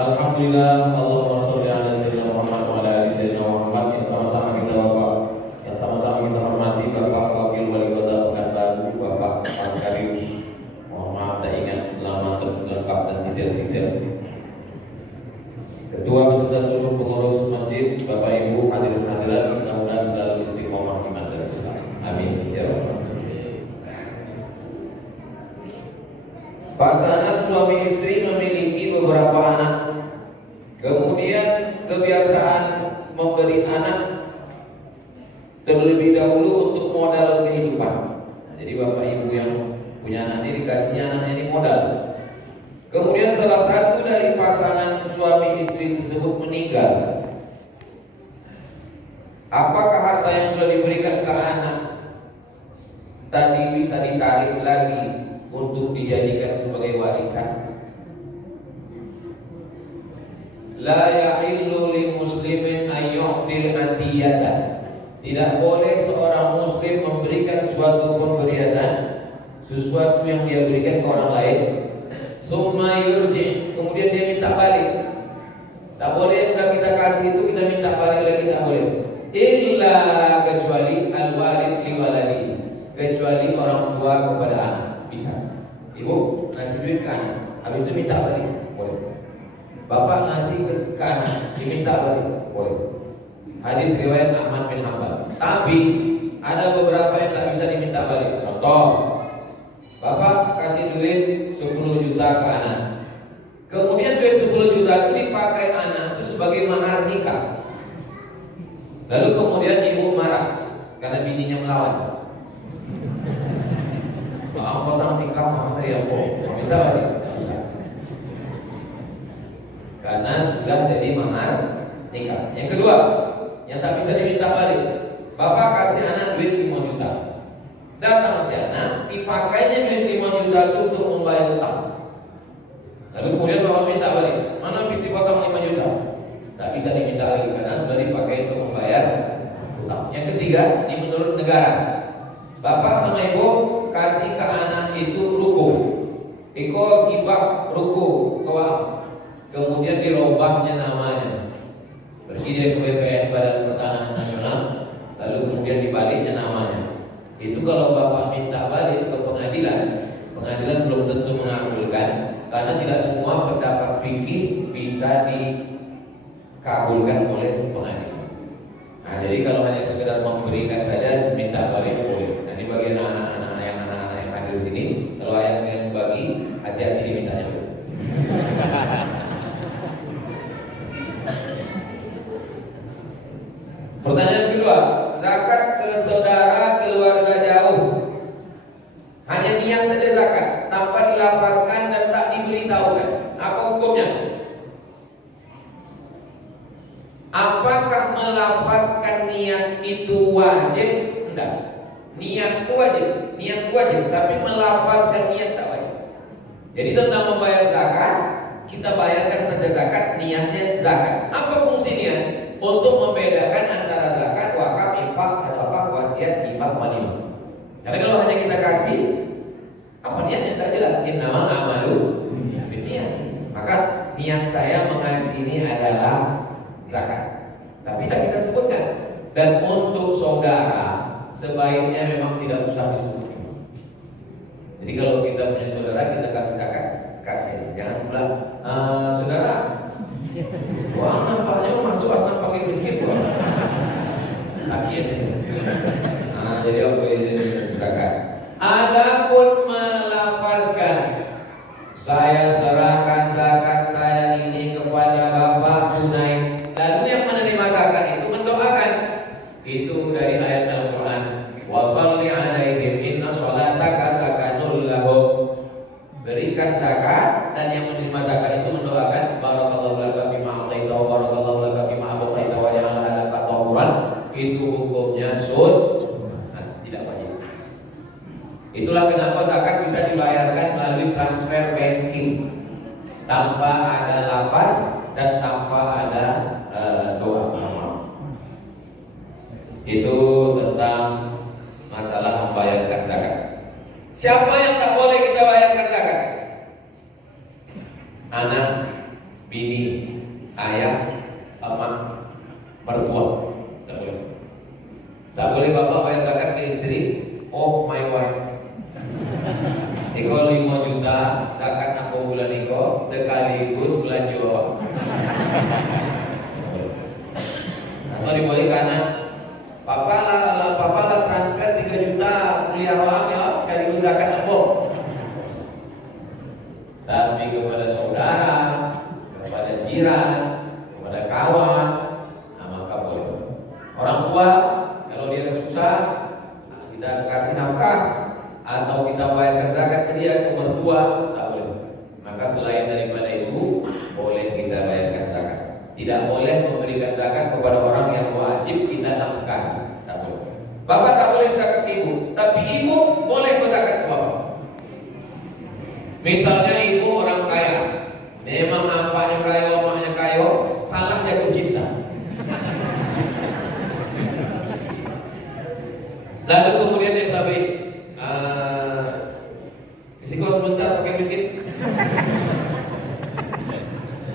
Alhamdulillah, Allahumma sholli ala sayyidina Muhammad wa ala ali sayyidina Muhammad. Yang sama-sama kita Bapak, yang sama-sama kita hormati Bapak Wakil Wali Kota Pekanbaru, Bapak Makarius. Mohon maaf tak ingat lama lengkap dan detail-detail. Ketua beserta seluruh pengurus masjid, Bapak Ibu hadirin hadirat, mudah-mudahan selalu istiqomah iman dan Islam. Amin ya rabbal alamin. Pasangan suami istri memiliki beberapa anak. Kemudian kebiasaan memberi anak terlebih dahulu untuk modal kehidupan. Jadi Bapak Ibu yang punya anak ini dikasihnya anaknya ini modal. Kemudian salah satu dari pasangan suami istri tersebut meninggal. Apakah harta yang sudah diberikan ke anak tadi bisa ditarik lagi untuk dijadikan sebagai warisan? La yahillu li muslimin ayyu'til atiyatan. Tidak boleh seorang muslim memberikan suatu pemberian, sesuatu yang dia berikan ke orang lain, summa yurji, kemudian dia minta balik. Tak boleh yang sudah kita kasih itu kita minta balik lagi, tak boleh. Illa kecuali al-walid li waladi, kecuali orang tua kepada anak. Bisa. Ibu ngasih duit ke anak, habis itu minta balik, boleh. Bapak ngasih ke anak, diminta balik, boleh. Hadis riwayat Ahmad bin Hanbal. Tapi ada beberapa yang tak bisa diminta balik. Contoh, Bapak kasih duit 10 juta ke anak. Kemudian duit 10 juta itu dipakai anak itu sebagai mahar nikah. Lalu kemudian ibu marah karena bininya melawan. Maaf potong nikah mana ya kok? Minta balik. Karena sudah jadi mahar nikah. Yang kedua, yang tak bisa diminta balik, Bapak kasih anak duit 5 juta. Datang si anak, dipakainya duit 5 juta itu untuk membayar utang. Lalu kemudian Bapak minta balik, mana dipotong 5 juta? Tak bisa diminta lagi karena sudah dipakai untuk membayar utang. Yang ketiga, di menurut negara, Bapak sama Ibu kasih ke anak itu rukuf. Iko hibah ruku kawam. Kemudian dirubahnya namanya, pergi dia ke BPN Badan Pertanahan Nasional, lalu kemudian dibaliknya namanya. Itu kalau Bapak minta balik ke pengadilan, pengadilan belum tentu mengabulkan, karena tidak semua pendapat fikih bisa dikabulkan oleh pengadilan. Nah, jadi kalau hanya sekedar memberikan saja minta balik boleh. Nah, ini bagi anak-anak yang hadir di sini, kalau ayah yang bagi, hati-hati dimintanya. Pertanyaan kedua, zakat ke saudara keluarga jauh. Hanya niat saja zakat, tanpa dilafazkan dan tak diberitahukan. Apa hukumnya? Apakah melafazkan niat itu wajib? Enggak. Niat itu wajib, tapi melafazkan niat tak wajib. Jadi tentang membayar zakat, kita bayarkan saja zakat, niatnya zakat. Apa fungsi niat? Untuk membedakan antara zakat, wakaf, infak, sedekah, wasiat, hibah, walimah. Karena kalau hanya kita kasih, apa niatnya tak jelas. Innamal a'malu binniyat. Maka niat saya mengasihi ini adalah zakat. Tapi tak kita sebutkan. Dan untuk saudara sebaiknya memang tidak usah disebutkan. Jadi kalau kita punya saudara kita kasih zakat, kasih. Jangan pula saudara, wah nampaknya masuk asal pakai miskin tuh. Sakit. Nah, jadi apa ini zakat? Adapun melafazkan, saya serahkan zakat saya ini kepada Bapak tunai. Lalu yang menerima zakat itu mendoakan. Itu dari ayat Al-Quran. Wa sholli 'alaihim inna sholataka sakanul lahum. Berikan zakat dan yang menerima zakat itu mendoakan barakallahu laka fima ataita wa barakallahu laka fima abqaita wa ja'al laka tahuran. Itu hukumnya sunnah, tidak wajib. Itulah kenapa zakat bisa dibayarkan melalui transfer banking tanpa ada lafaz dan tanpa ada doa. Itu tentang masalah membayarkan zakat. Siapa yang tak boleh kita bayarkan zakat? Anak bini, ayah, emak, mertua. Tak boleh. Tak boleh bapak bayar zakat ke istri. Oh my wife. Iko 5 juta zakat aku bulan iko sekaligus belanja awak. Atau diboleh karena papa lah transfer 3 juta kuliah awak ya sekaligus zakat aku. Tapi kepada saudara, kepada jiran, kepada kawan, maka boleh. Orang tua kalau dia susah, kita kasih nafkah atau kita bayarkan zakat ke dia, ke mertua, tak boleh. Maka selain daripada itu, boleh kita bayarkan zakat. Tidak boleh memberikan zakat kepada orang yang wajib kita nafkah. Tak boleh. Bapak tak boleh zakat ke ibu, tapi ibu boleh berzakat ke bapak. Misalnya ibu orang kaya, memang apanya kaya, omanya kaya, salah jatuh cinta. Lalu kemudian dia sampai Sikos sebentar pakai miskin.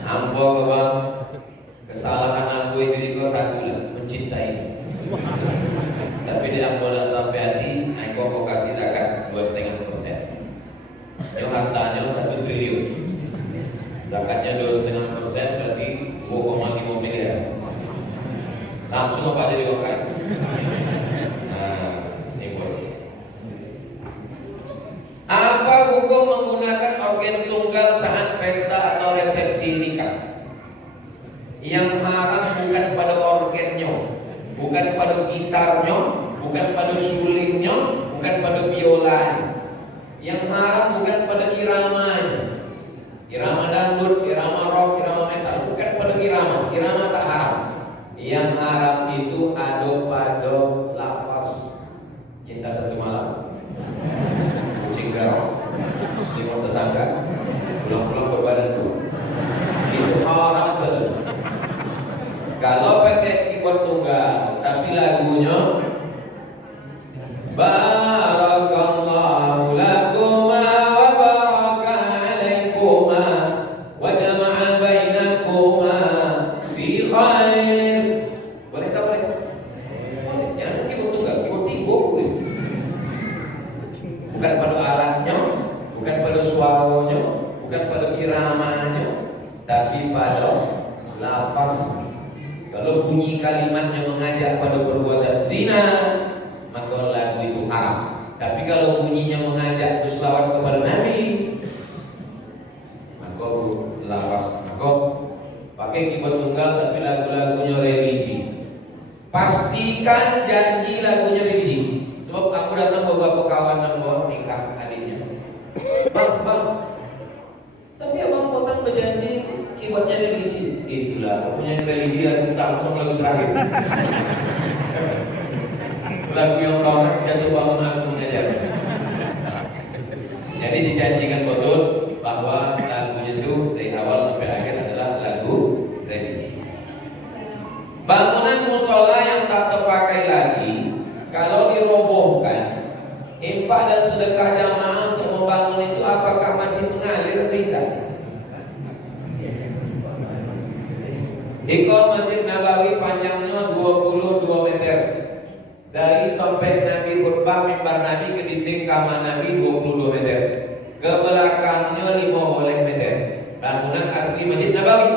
Ampun bang, kesalahan aku itu kau satu lah, mencintai. Tapi dia ampun sampai hati, aku kasih zakat 2,5%. Yang hartanya 1 triliun, zakatnya 2,5% berarti 2,5 miliar. Langsung apa jadi wakil? Apa hukum menggunakan organ tunggal saat pesta atau resepsi nikah? Yang haram bukan pada organnya, bukan pada gitarnya, bukan pada sulingnya, bukan pada biolanya. Yang haram bukan pada iramanya, irama dangdut, irama rock, irama metal, bukan pada irama tak haram. Yang haram itu ada pada lafaz cinta satu malam, selimut tetangga, pulang-pulang berbadan tuh. Itu orang terlalu. Kalau pakai keyboard tunggal, tapi lagunya Barakallahu lakuma wa baraka alaikuma wa jama'a bainakuma fi khair. Boleh tak boleh? Boleh. Jangan keyboard tunggal, keyboard tiga boleh. Bukan pada alatnya, bukan pada suaranya, bukan pada iramanya, tapi pada lafaz. Kalau bunyi kalimatnya mengajak pada perbuatan zina, maka lagu itu haram. Tapi kalau bunyinya mengajak berselawat kepada Nabi, maka lafaz. Maka pakai keyboard tunggal tapi lagu-lagunya religi. Pastikan janji lagunya religi. Sebab aku datang beberapa kawan yang bawa nikah adiknya. Bang, tapi abang potong berjanji keyboardnya religi. Itulah, punya religi lagu utama sama lagu terakhir. Lagu yang kau jatuh bangun aku mengajar. Jadi dijanjikan betul bahwa lagunya itu dari awal sampai akhir adalah lagu religi. Bangunan musola yang tak terpakai lagi, kalau dirobohkan, infak dan sedekah jamaah untuk membangun itu apakah masih mengalir atau tidak? Ikon Masjid Nabawi panjangnya 22 meter. Dari topeng Nabi khutbah mimbar Nabi ke dinding kamar Nabi 22 meter. Ke belakangnya 15 meter. Bangunan asli Masjid Nabawi.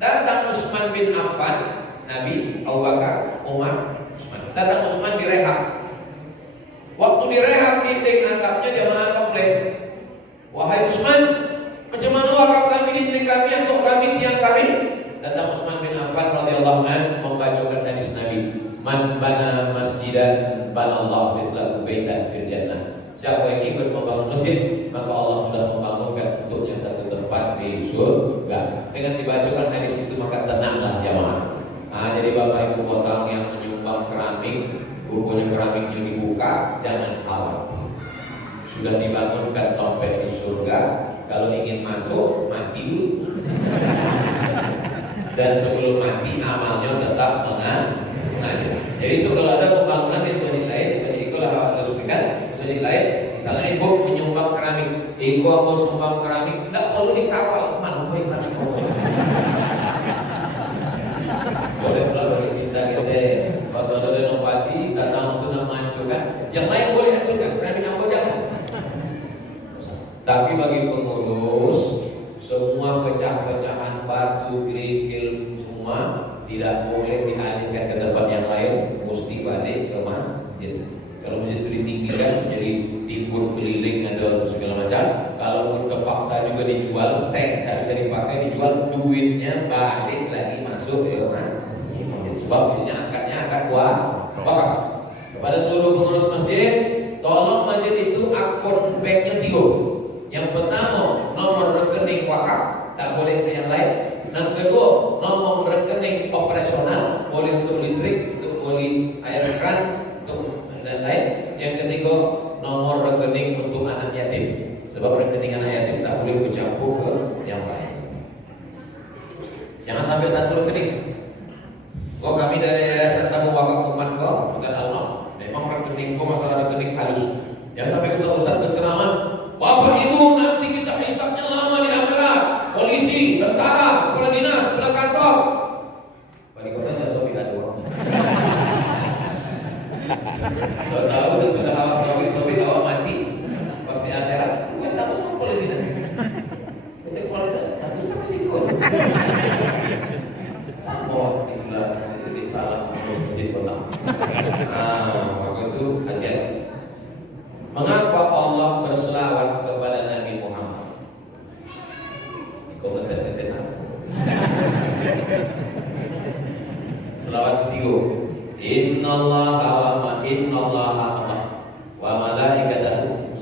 Datang Utsman bin Affan, Nabi, Abu Bakar, Umar, Utsman. Datang Utsman direhab. Waktu direhab dinding atapnya jamaah komplain. Wahai Utsman, macam mana wakaf kami dinding kami untuk kami tiang kami? Datang Utsman bin Affan radhiyallahu anhu membacakan hadis Nabi, man bana masjidan banallahu lahu baitan fil jannah. Siapa yang ikut membangun masjid, maka Allah sudah membangunkan untuknya satu tempat di surga. Dengan dibacakan hadis itu maka tenanglah jamaah. Jadi bapak ibu potong yang menyumbang keramik, bukunya keramiknya dibuka, jangan khawatir. Sudah dibangunkan tempat di surga. Kalau ingin masuk, mati dulu. Dan sebelum mati amalnya tetap mengalir. Jadi kalau ada pembangunan di zona lain, zona itu lah harus kan. Zona lain, misalnya ibu menyumbang keramik, ibu mau sumbang keramik, tidak perlu dikawal, mana boleh keramik. Tapi bagi pengurus, semua pecah-pecahan batu, kerikil semua tidak boleh dialihkan ke tempat yang lain, mesti balik ke masjid. Kalau masjid itu ditinggikan menjadi timbun keliling atau segala macam, kalau terpaksa juga dijual, sek tak bisa dipakai, dijual, duitnya balik lagi masuk ke masjid. Sebab ini akadnya akad wakaf. Kepada seluruh pengurus masjid, tolong masjid itu akun banknya 3. Yang pertama, nomor rekening wakaf, tak boleh ke yang lain. Yang kedua, nomor rekening operasional, boleh untuk listrik, untuk beli air keran, untuk dan lain. Yang ketiga, nomor rekening untuk anak yatim. Sebab rekening anak yatim tak boleh bercampur ke yang lain. Jangan sampai satu rekening. Kok kami dari Yayasan Tabung Wakaf Umat kok, Ustaz Allah, memang rekening kok masalah rekening halus. Jangan sampai Ustaz berceramah, Bapak Ibu nanti kita hisapnya lama di akhirat. Polisi, tentara, kepala dinas, kepala kantor. Bagi kota jangan sopi adu. Sudah tahu sudah awal sopi awal mati. Pas di akhirat, bukan sama kepala dinas. Kita kepala dinas, harus kita kasih ikut. Sama itulah titik salah masjid kota. Waktu itu hati-hati. Mengapa Allah berselawat kepada Nabi Muhammad? Komentar-komentar sana. Selawat ketiga. Innallaha wa malaikatahu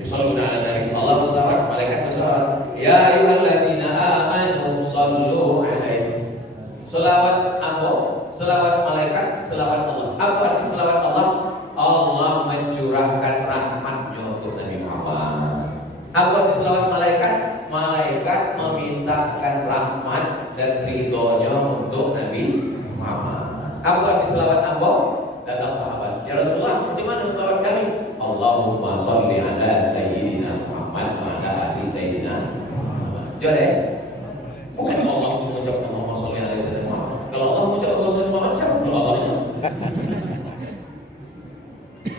yusholluna 'alan nabi. Allah berselawat, malaikat berselawat. Ya ayyuhalladzina amanu shallu 'alaihi. Selawat apa? Selawat malaikat, selawat Allah. Apa arti selawat Allah? Allah mencurahkan rahmatnya untuk Nabi Muhammad. Apa arti selawat malaikat? Malaikat memintakan rahmat dan ridhonya untuk Nabi Muhammad. Apa arti selawat Allah? Datang sahabat, ya Rasulullah, macam mana selawat kami? Allahumma sholli ala sayyidina Muhammad wa ala ali sayyidina Muhammad. Jadi, bukan Allah mengucap Allahumma sholli ala sayyidina Muhammad. Kalau Allah mengucap Allahumma sholli ala Muhammad, siapa pula Allahnya?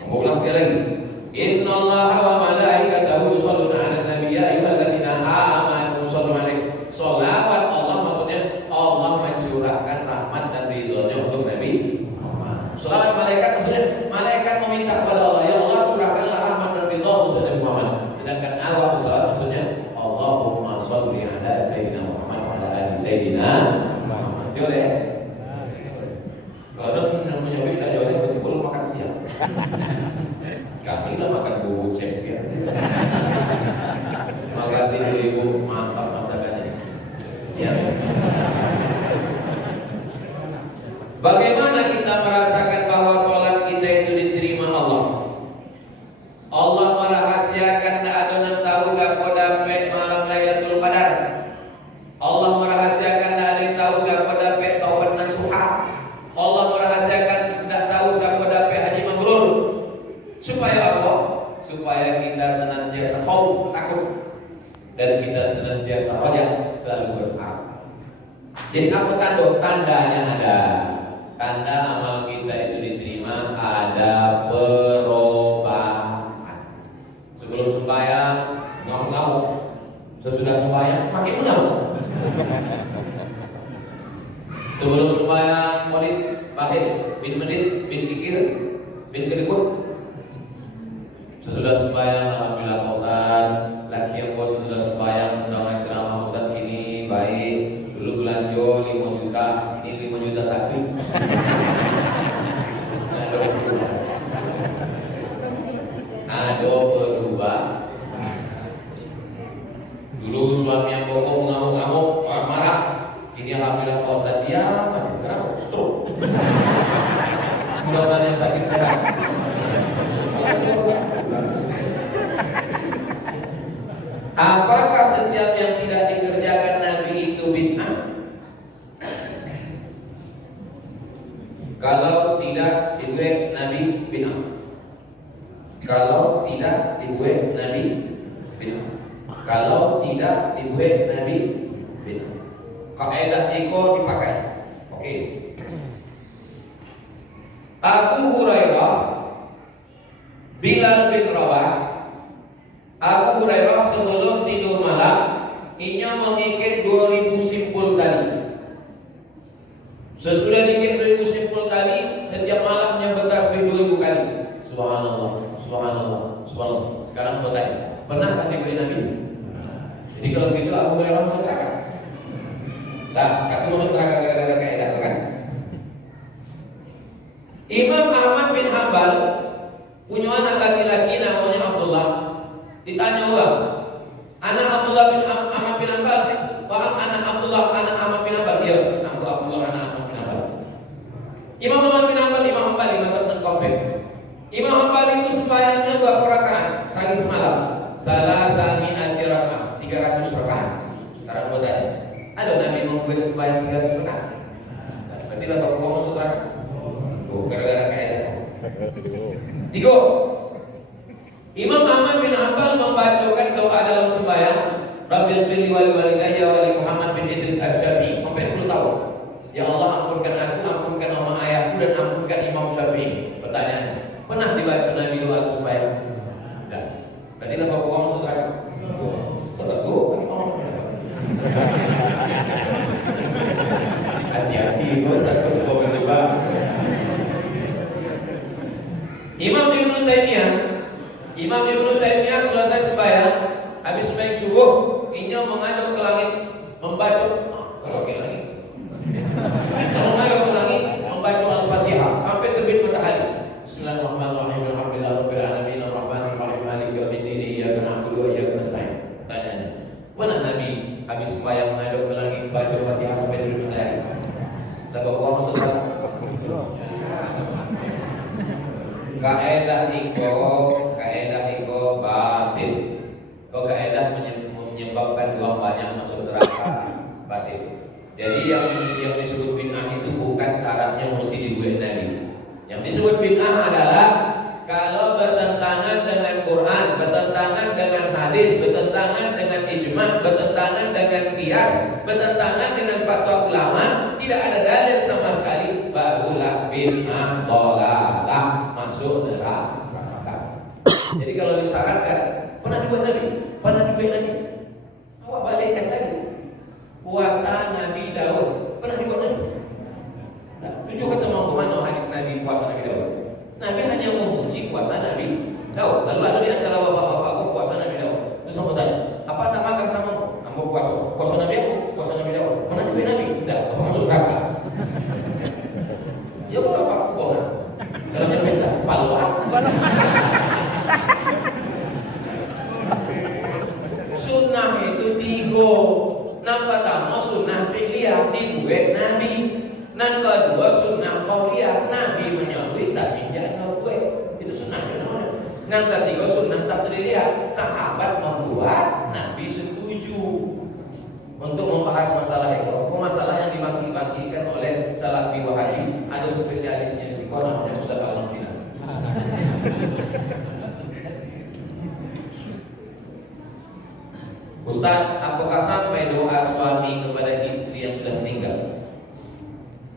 Mau ulang sekali lagi. Innallaha wa malaikatahu yusholluna 'alan nabi ya ayyuhalladzina amanu shollu 'alaihi. Shalawat Allah maksudnya Allah mencurahkan rahmat dan ridhonya untuk Nabi Muhammad. Shalawat malaikat maksudnya malaikat meminta kepada Allah, ya Allah curahkanlah rahmat dan ridho untuk Nabi Muhammad. Sedangkan awal shalawat maksudnya Allahumma sholli 'ala sayyidina Muhammad wa 'ala ali sayyidina Muhammad. Boleh? Kalau namanya beda jauhnya berarti belum makan siang. Kami lah makan bubuk champion. Terima kasih ibu, mantap masakannya. Ya. Bagaimana kita merasakan bahwa sholat kita itu diterima Allah? Allah merahasiakan tak ada yang tahu siapa dapat malam Lailatul Qadar. Allah merahasiakan tak ada yang tahu siapa dapat taubat nasuha. Allah merahasiakan tidak tahu siapa dapat haji mabrur. Supaya apa? Supaya kita senantiasa khauf, takut, dan kita senantiasa wajah selalu berharap. Jadi apa tandanya ada? Tanda amal kita itu diterima ada perubahan. Sebelum sembahyang ngamuk-ngamuk, sesudah sembahyang makin mengamuk. Sebelum sembahyang maulid bakhil, bin menit, bin kikir, bin kedekut. Sesudah sembahyang alhamdulillah Pak Ustaz, laki yang bos sesudah sembahyang dengan ceramah Ustaz ini baik. Dulu belanja 5 juta, ini 5 juta satu. Ada berubah. Dulu suami yang bokong ngamuk-ngamuk, marah. Ini alhamdulillah Pak Ustaz dia mati, kenapa? Stroke. Mudah-mudahan yang sakit sehat. Apakah setiap yang tidak dikerjakan Nabi itu bid'ah? Kalau tidak dibuat Nabi bid'ah. Kalau tidak dibuat Nabi bid'ah. Kalau tidak dibuat Nabi bid'ah. Kaidah iko dipakai. Oke. Abu Hurairah, Bilal bin Rabah, Abu Hurairah sebelum tidur malam inya mengikir 2000 simpul tali. Sesudah dikir 2000 simpul tali, setiap malamnya bertasbih 2000 kali. Subhanallah, subhanallah, subhanallah. Sekarang bertanya, pernahkah dibuat Nabi? Jadi kalau begitu Abu Hurairah masuk neraka. Nah, aku masuk neraka gara-gara kaidah kan? Imam Ahmad bin Hanbal punya anak laki-laki namanya Abdullah. Ditanya orang, anak Abdullah bin Ahmad bin Hanbal, paham anak Abdullah, anak Ahmad bin Hanbal? Iya, aku Abdullah anak Ahmad bin Hanbal. Imam Ahmad bin Hanbal, Imam Hanbal di masa tengkompet. Imam Hanbal itu sembahyangnya berapa rakaat? Sehari semalam. Salah sami rakaat, 300 rakaat. Sekarang buat tanya, ada Nabi membuat sembahyang 300 rakaat? Berarti lah bapak masuk neraka. Gara-gara kaidah. Tiga. Imam Ahmad bin Hanbal membacakan doa dalam sembahyang, Rabbil firli wal walidayya wa li Muhammad bin Idris Asy-Syafi'i sampai 10 tahun. Ya Allah, ampunkan aku, ampunkan nama ayahku dan ampunkan Imam Syafi'i. Pertanyaan, pernah dibaca Nabi doa itu sembahyang? Tidak. Berarti lah bapak masuk neraka. Hati-hati, Ustaz, kau berdebat. Imam Ibnu Taimiyah selesai sembahyang, habis sembahyang subuh, inya menghadap ke langit, membaca ke langit. Menghadap ke langit, membaca Al-Fatihah sampai terbit matahari. Bismillahirrahmanirrahim. Alhamdulillahirabbil alamin arrahmanir rahim maliki yaumiddin iyyaka na'budu wa iyyaka nasta'in. Pertanyaannya, pernah Nabi habis sembahyang menghadap ke langit baca Al-Fatihah sampai terbit matahari? Dapat buang maksud apa? Kaedah iko batil. Kau kaedah menyebabkan uang banyak masuk neraka, batil. Jadi yang disebut bid'ah itu bukan syaratnya mesti dibuat Nabi. Yang disebut bid'ah adalah kalau bertentangan dengan Quran, bertentangan dengan hadis, bertentangan dengan ijma', bertentangan dengan qiyas, bertentangan dengan fatwa ulama, tidak ada dalil sama sekali, barulah bid'ah dhalalah, masuk neraka. Jadi kalau disyaratkan, pernah dibuat Nabi? Pernah dibuat Nabi? Awak balikkan lagi. Puasa Nabi Daud, pernah dibuat Nabi? Nah, tunjukkan sama aku mana hadis Nabi puasa Nabi Daud. Nabi hanya memuji puasa Nabi Daud. Lalu ada di antara bapak-bapakku puasa Nabi Daud. Terus aku tanya, apa anda makan sama aku? Aku puasa Nabi aku, puasa Nabi Daud. Pernah dibuat Nabi? Tidak, apa masuk neraka? Ya kok apa aku bohong? Dalam cerita, paluan. Sunnah itu 3. Yang pertama sunnah fi'liyah dibuat Nabi. Yang kedua sunnah qauliyah, Nabi menyebut tapi jangan buat. Itu sunnahnya namanya. Yang ketiga sunnah taqririyah, sahabat membuat, Nabi setuju. Untuk membahas masalah itu, masalah yang dibagi-bagikan oleh Salafi Wahabi, ada spesialisnya di sekolah namanya Ustaz Al-Nabila. Ustaz, apakah sampai doa suami kepada istri yang sudah meninggal?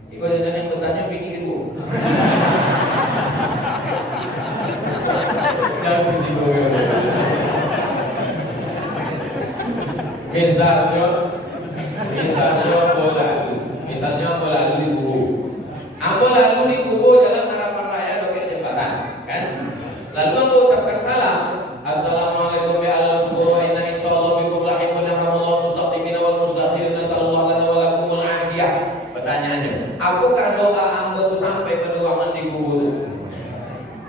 Ikut dengan yang bertanya bini ibu. Jangan disinggung. Misalnya aku lalu dikubur. Aku lalu dikubur dalam harapan raya atau kesempatan, kan? Lalu aku ucapkan salam. Assalamualaikum ya ala kubur wa inna insyaallah bikum lahiqun yarhamullahu mustaqimina wal mustakhirin nasallallahu lana wa lakumul afiyah. Pertanyaannya, apakah doa anda itu sampai pada ruangan dikubur?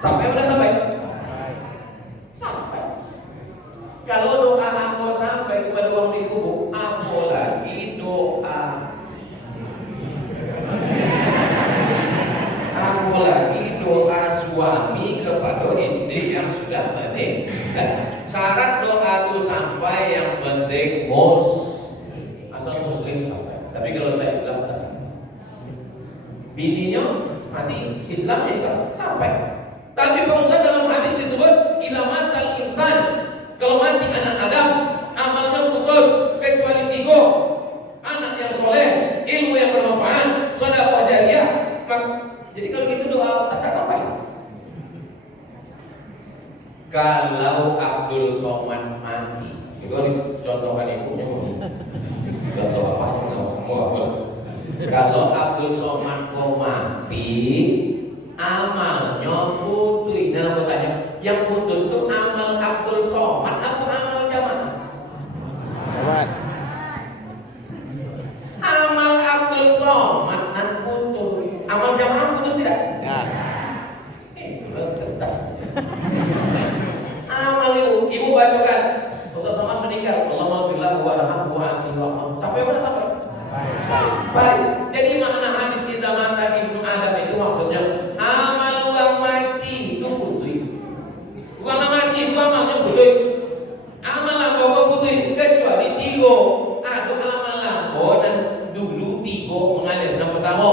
Sampai mana sampai? Sampai. Kalau doa anda sampai kepada ruang dikubur, apalagi doa suami kepada istri yang sudah menikah. Syarat doa itu sampai yang penting asal muslim sampai. Tapi kalau tidak Islam tak. Bininya mati, Islam sampai. Tapi Pak Ustaz dalam hadis disebut ilamat al-insan. Kalau mati anak Adam, amalnya putus kecuali 3. Anak yang soleh, ilmu yang bermanfaat, sedekah jariyah. Jadi kalau gitu doa Ustaz tak sampai. Kalau Abdul Somad contohkan ibunya. Contoh bapaknya mau apa? Kalau Abdul Somad mau mati, amalnya putus. Nah, aku tanya, yang putus itu amal Abdul Somad atau amal jamaah? Amal Abdul Somad dan putus. Amal jamaah putus tidak? Ya. Itu cerdas. Amal ibu bacakan. Ustaz Somad meninggal. Allahumma warhamhu wa'afihi. Sampai mana sampai? Baik. Jadi makna hadis di zaman Ibnu Adam itu maksudnya amal yang mati itu putih. Bukan mati itu amalnya putih. Amal lambo putih kecuali tiga. Ada amal lambo dan dulu tiga mengalir. Yang pertama,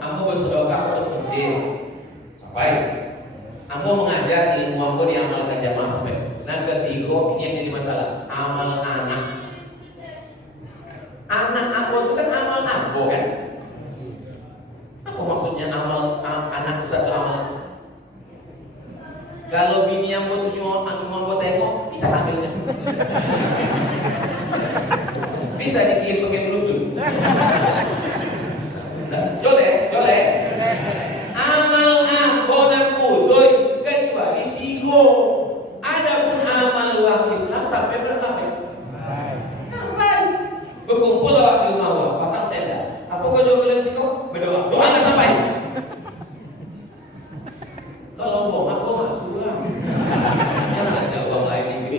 aku bersedekah untuk masjid. Baik. Aku mengajar ilmu aku diamalkan jamaah. Dan ketiga, ini yang jadi masalah, amal anak. Anak aku itu kan amal aku kan? Apa maksudnya amal anak Ustaz itu amal? Kalau bini yang mau cuma buat tengok, bisa hamilnya. Bisa dikirim pakai bluetooth. Boleh. Amal aku dan putus kecuali tiga. Adapun amal luar Islam sampai berapa sampai? Berkumpul awak di rumah awak, pasang tenda. Apa kau jauh kalian sikap? Berdoa. Doa nggak sampai. Kalau bohong surah. Jangan aja orang lain ini.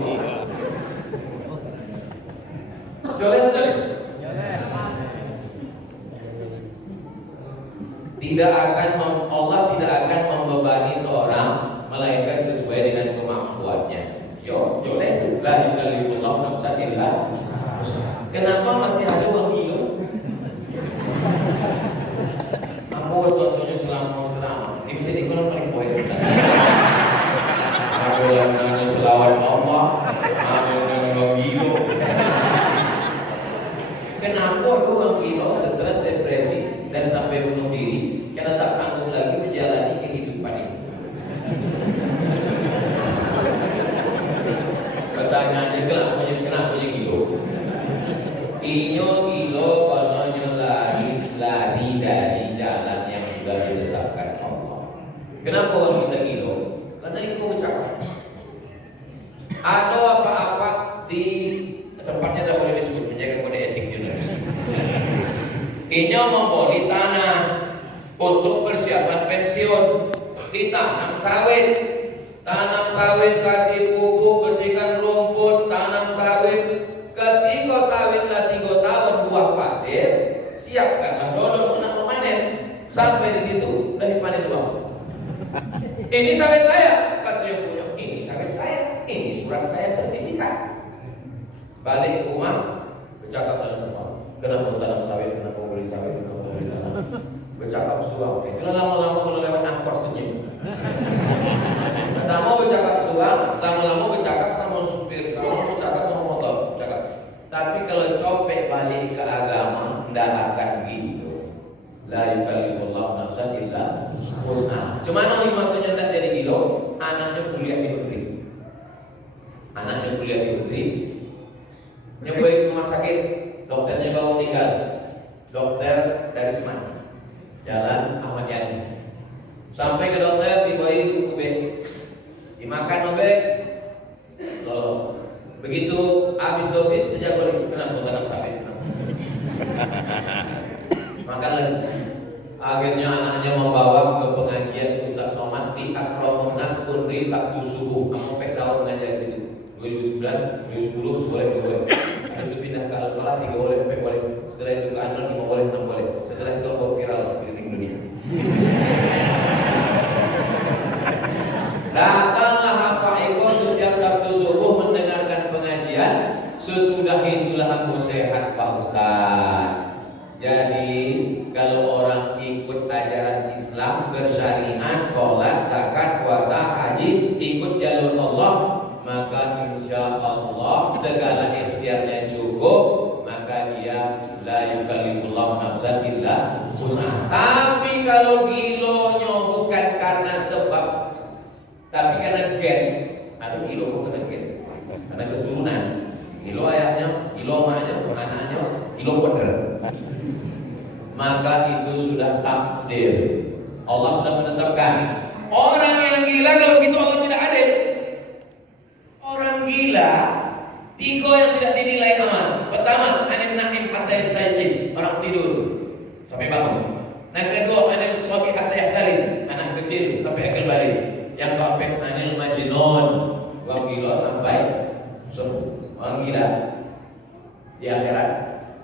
Joleh. Allah tidak akan membebani seorang melainkan sesuai dengan kemampuannya. Joleh itu la yukallifullahu nafsan illa wus'aha. Kenapa masih ada orang gila? Aku waswasnya selama ceramah. Ini bisa dikonon paling poin. Aku yang nanya selawat Allah, aku yang nanya orang gila. Kenapa ada orang gila stres, depresi dan sampai bunuh diri karena tak sanggup lagi menjalani kehidupan ini? Pertanyaannya kenapa dia gila? Inyo gilo kononyo lari dari jalan yang sudah ditetapkan Allah. Kenapa orang bisa gilo? Karena itu bercakap. Ada apa-apa di tempatnya tidak boleh disebut, menjaga kode etik jurnalis. Inyo membeli tanah untuk persiapan pensiun, ditanam sawit. Tanam sawit, kasih pupuk, bersihkan rumput, tanam sawit. Ketika sawitlah 3 tahun buah pasir, siapkanlah dodol senang memanen. Sampai di situ udah dipanen doang. Ini sawit saya, kata yang punya. Ini sawit saya, ini surat saya sertifikat. Balik ke rumah, bercakap dalam rumah. Kenapa tanam sawit? Kenapa beli sawit? Kenapa beli tanam? Bercakap suang. Itulah lama-lama kalau lewat angkor senyum. Pertama bercakap suang, lama-lama bercakap sama supir, sama bercakap sama motor. Tapi kalau copek balik ke agama, tidak akan gitu. La yukallifullahu nafsan illa wus'aha. Cuma makanya tidak jadi gilo. Anaknya kuliah di Unri. Nyobain ke rumah sakit, dokternya bawa meninggal. Dokter dari Semarang, Jalan Ahmad Yani. Sampai ke dokter dibawain ke UB, dimakan OB, lolos. Begitu habis dosis sejak boleh kenapa tanam sawit. Makan lagi. Akhirnya anaknya membawa ke pengajian Ustaz Somad di Akromun Nas Unri Sabtu subuh. Kamu PKW mengajar situ. 2009, 2010 boleh. Habis itu pindah ke Al-Falah 3 boleh, 4 boleh. Setelah itu ke Anwar 5 boleh, 6 boleh. Setelah itu aku viral keliling dunia. Datanglah Pak Eko setiap Sabtu subuh mendengarkan pengajian. Sesudah itulah aku sehat Pak Ustaz. Jadi kalau orang ikut ajaran Islam bersyariat, sholat, zakat, puasa, haji, ikut jalur Allah, maka insya Allah segala ikhtiarnya cukup, maka dia la yukallifullahu nafsan illa wus'aha. Tapi kalau gilonya bukan karena sebab, tapi karena gen, ada gilo bukan karena gen, karena keturunan. Gilo ayatnya kilo maknya, anaknya kilo bener. Maka itu sudah takdir. Allah sudah menetapkan. Orang yang gila kalau gitu Allah tidak adil. Orang gila tiga yang tidak dinilai aman. Pertama, anim naim hatta yastayqiz, orang tidur sampai bangun. Yang kedua, anil sabi hatta yahtalim, anak kecil sampai akil balik. Yang keempat, anil majnun, orang gila sampai sembuh. Orang gila di akhirat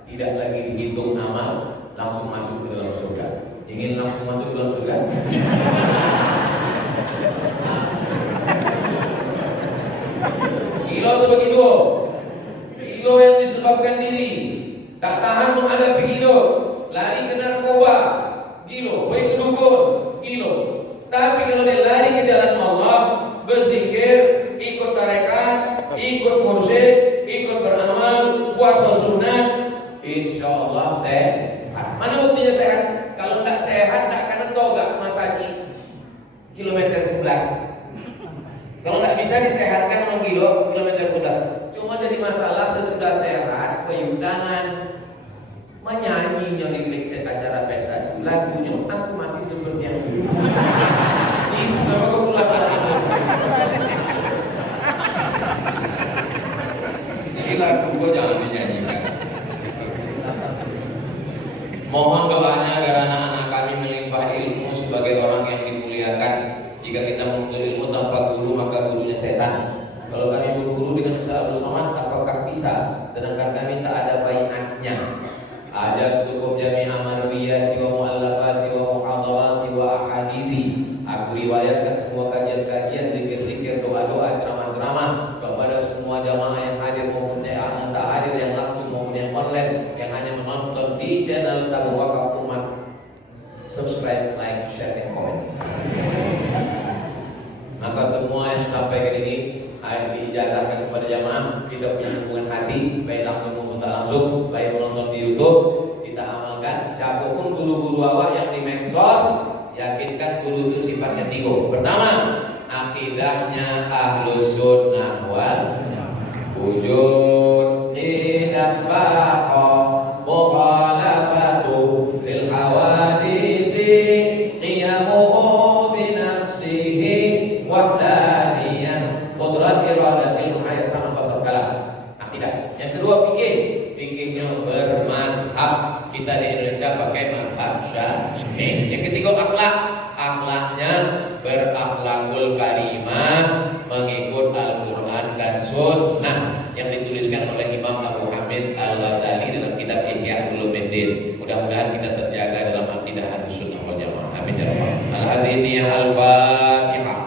tidak lagi dihitung amal, langsung masuk ke dalam surga. Ingin langsung masuk ke dalam surga? Gila itu begitu. Gila yang disebabkan diri, tak tahan menghadapi hidup, lari ke narkoba, gila, pergi ke dukun, gila. Tapi kalau dia lari ke jalan Allah, berzikir, ikut tarekat, ikut mursyid, ikut beramal, puasa sunnah, insya Allah sehat. Mana buktinya sehat? Kalau tak sehat, tak akan tahu gak Masaji kilometer 11. Kalau tak bisa disehatkan orang kilometer 11. Cuma jadi masalah sesudah sehat, penyundangan, menyanyinya di acara pesta, lagunya aku masih seperti yang dulu. Itu nama kepulauan. Ini lagu kok jangan dinyanyikan. Mohon doanya agar anak-anak kami melimpah ilmu sebagai orang yang dimuliakan. Jika kita menuntut ilmu tanpa guru, maka gurunya setan. Kalau kami berguru dengan Ustaz Abdul Somad, apakah bisa? Sedangkan kami tak ada baiatnya. Ajar cukup jami' amarwiyati wa mu'allafati wa muhadharati wa ahadisi. Aku riwayatkan semua kajian-kajian, zikir-zikir, doa-doa, ceramah-ceramah kepada semua jamaah yang hadir maupun yang tak hadir, yang langsung maupun yang online, yang hanya menonton di channel Tabung Wakaf Umat. Subscribe, like, share, dan komen. Maka semua yang sampaikan ini diijazahkan kepada jamaah. Kita punya hubungan hati, baik langsung maupun tak langsung, baik menonton di YouTube, kita amalkan. Siapapun guru-guru awak yang di medsos, yakinkan guru itu sifatnya tiga. Pertama, akidahnya ahlus sunnah wal wujud, tidak baqa mukhalafatu lil hawadisi, qiyamuhu binafsihi wahdaniyan qudrat iradatil hayat. Sama pasal kalam akidah. Yang kedua, fikihnya bermazhab. Kita di Indonesia pakai mazhab Syafi'i. Yang ketiga, akhlaknya berakhlakul karimah, mengikut Al-Quran dan Sunnah yang dituliskan oleh Imam Abu Hamid Al-Ghazali dalam kitab Ihya Ulumuddin. Mudah-mudahan kita terjaga dalam akidah Ahlussunnah wal Jamaah. Amin ya rabbal alamin. Al-Hazini Al-Fatihah.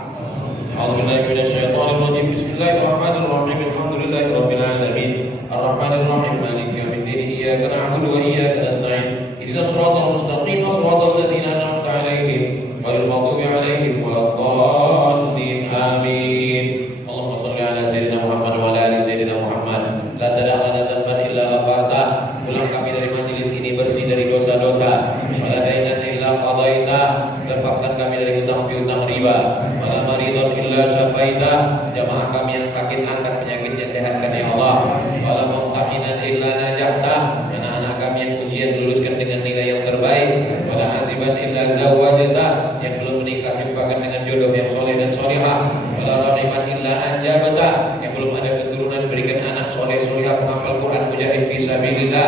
A'udzubillahi minasyaitonir rajim. Bismillahirrahmanirrahim. Alhamdulillahirabbil alamin. Arrahmanir rahim. Maliki yaumiddin. Iyyaka na'budu wa iyyaka nasta'in. Ihdinas siratal mustaqim, siratal ladzina an'amta 'alaihim ghairil maghdubi 'alaihim waladdallin. Amin. Allahumma shalli ala sayyidina Muhammad wa ala ali sayyidina Muhammad. La tad'a lana dhanban illa ghafarta. Pulang kami dari majelis ini bersih dari dosa-dosa. Wala dainan illa qadaita. Lepaskan kami dari hutang-piutang riba. Wala maridun illa syafaita. Jamaah kami yang sakit, angkat penyakitnya, sehatkan ya Allah. Wala mumtahinan illa najahta. Anak-anak kami yang ujian luluskan dengan nilai yang terbaik. Wala aziban illa zawajta. Yang belum menikah jumpakan dengan jodoh yang soleh dan solihah. Wala rahiman illa anjabta. Yang belum ada keturunan berikan anak soleh solihah penghafal Quran mujahid fisabilillah.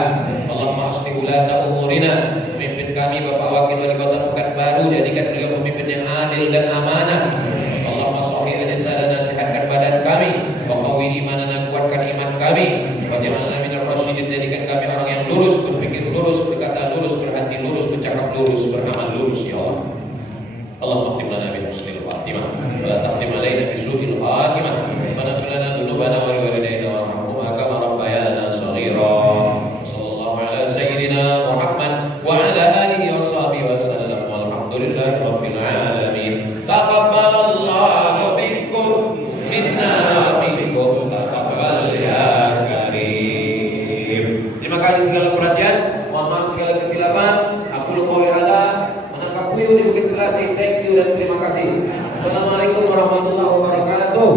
Allahumma aslih ulata umurina. Pemimpin kami Bapak Wakil Wali Kota Pekanbaru, jadikan beliau pemimpin yang adil dan amanah. Allahumma sahih ajsadana, sehatkan badan kami. Wa qawi imanana, kuatkan iman kami. Wa ja'alna minar rasyidin, jadikan kami orang yang lurus, berpikir lurus, berkata lurus, berhati lurus, bercakap lurus, beramal lurus ya Allah. Allahumma khtim lana bi husnil khatimah wa la takhtim alaina bi su'il khatimah. Wa naghfir lana dzunubana wa liwalidayna warhamhuma kama rabbayana shaghira. Sallallahu ala sayyidina Muhammad wa ala alihi wa sahbihi wa sallam. Walhamdulillahi rabbil alamin. Taqabbalallahu minkum minna minkum taqabbal ya karim. Terima kasih segala perhatian. Mohon maaf segala kesilapan. Aku lupa wala menangkap puyuh di Bukit Selasih. Thank you dan terima kasih. Assalamualaikum warahmatullahi wabarakatuh.